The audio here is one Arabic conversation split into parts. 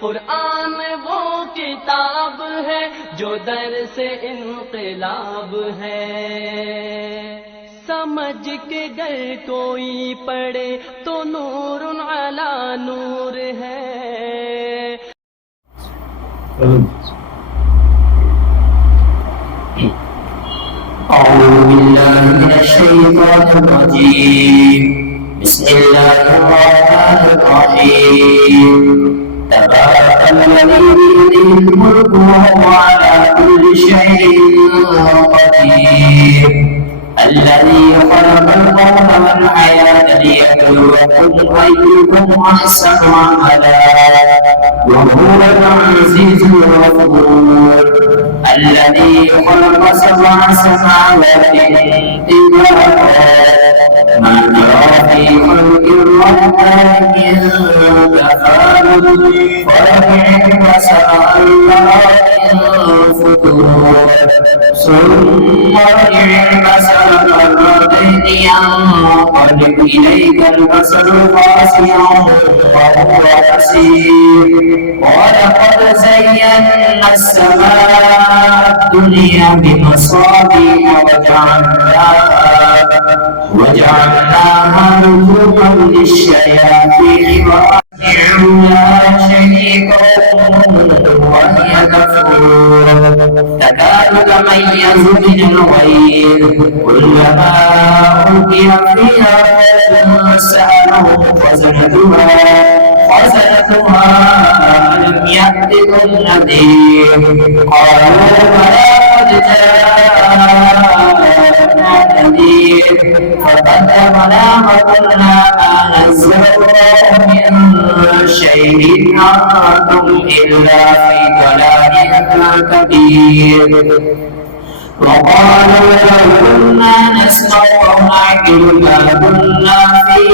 कुरान वो किताब है जो दर से इनकलाब है, समझ के गर कोई पढ़े तो नूरुन अला नूर है। أعوذ بالله من الشيطان الرجيم. بسم الله الرحمن الرحيم. تبارك الذي بيده الملك وهو على كل شيء قدير. الذي خلق الموت والحياة ليبلوكم أيكم أحسن عملا وهو العزيز الغفور. الذي خلق سبع سماوات طباقا ما ترى في خلق الرحمن من تفاوت فرجع وسمع الله الفتور ثم ارجع البصر كرتين ينقلب إليك البصر خاسئا وهو حسير. ولقد زينا السماء الدنيا بمصابيح وجعلناها رجوما للشياطين وأتبعوا شريك وهي كفور. تكاد تميز من الغيظ كلما ألقي فيها فوج سألهم خزنتها ألم يأتكم نذير قالوا بلى قد جاءنا نذير فكذبنا وقلنا ما نزل الله من شيء أنتم إلا في ضلال كبير. وقالوا لو كنا نسمع أو نعقل ما كنا في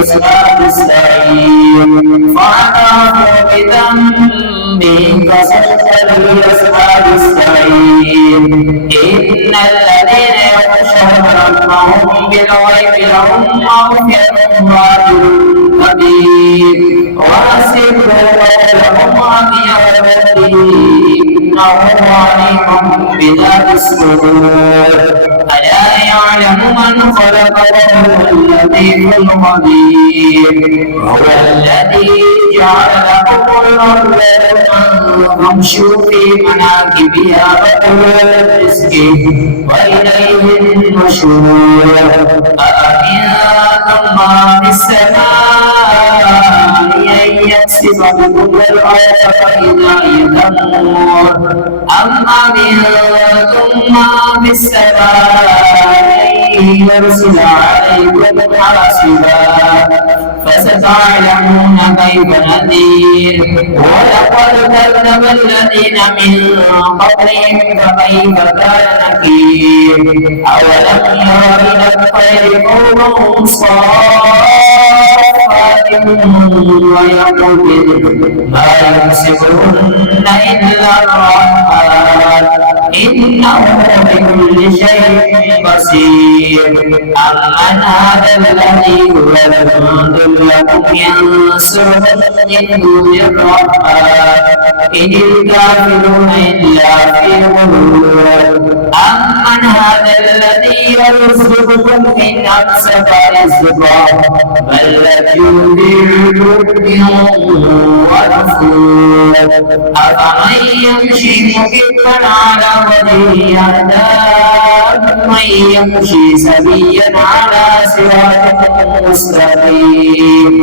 أصحاب السعير فاعترفوا بذنبهم فسحقا لأصحاب السعير. إن الذين يخشون ربهم بالغيب لهم مغفرة وأجر كبير. وأسروا قولهم وأطيعوا إنه عليم بذات الصدور. ألا يعلم من خلق وهو اللطيف الخبير. هو الذي جعل لكم الأرض فامشوا في مناكبها وكلوا من رزقه وإليه النشور. أأمنتم ما في السماء أن يخسف بكم الأرض فإذا هي تمور أم أمنتم ما في السماء أن يرسل عليكم حاصبا فستعلمون كيف نذير. ولقد كذب الذين من قبلهم فكيف كان نكير. أولم يروا إلى الطير فوقهم صافات ويقبضن ما يمسكهن إلا الرحمن إنه بكل شيء بصير. أمن هذا الذي هو جند لكم ينصركم من دون الرحمن إن الكافرون إلا في غرور. أمن هذا الذي يرزقكم إن أمسك رزقه بل لجوا في عتب ونفور. أفمن يمشي مكبا على وجهه أهدى من يمشي سويا على صراط مستقيم.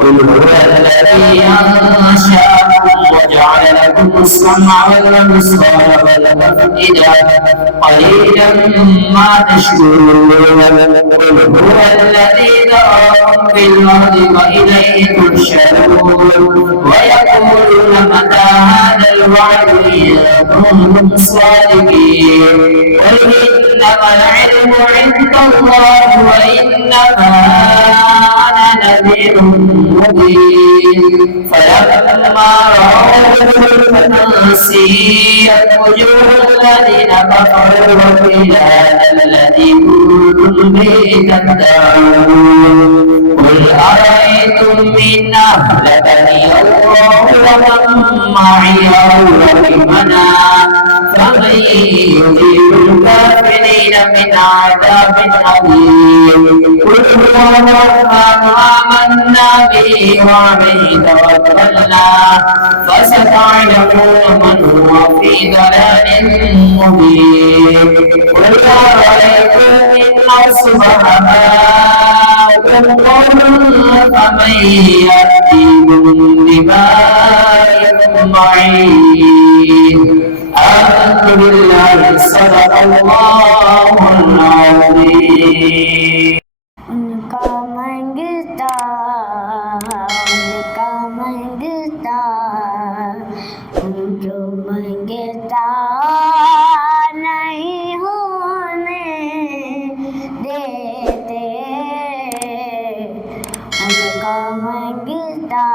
قل هو الذي أنشأكم وجعل لكم السمع والأبصار والأفئدة قليلا ما تشكرون. قل هو الذي ذرأكم في الأرض وإليه تحشرون. ويقولون متى هذا الوعد إن كنتم صادقين. قل إنما العلم عند الله وإنما أنا نذير مبين. فلما رأوه سيئت وجوه الذين كفروا وقيل هذا الذي كنتم به تدعون قل أرأيتم إن أهلكني الله ومن معي أو رحمنا فمن يجيب الكافرين من عذاب أليم قل هو الرحمن آمنا به وعليه توكلنا فستعلمون من هو في ضلال مبين قل أرأيتم إن أصبح ماؤكم غورا فمن يأتيكم بماء معين آمنت بالله صدق الله العظيم उनका मंगता जो मंगता नहीं होने देते उनका मंगता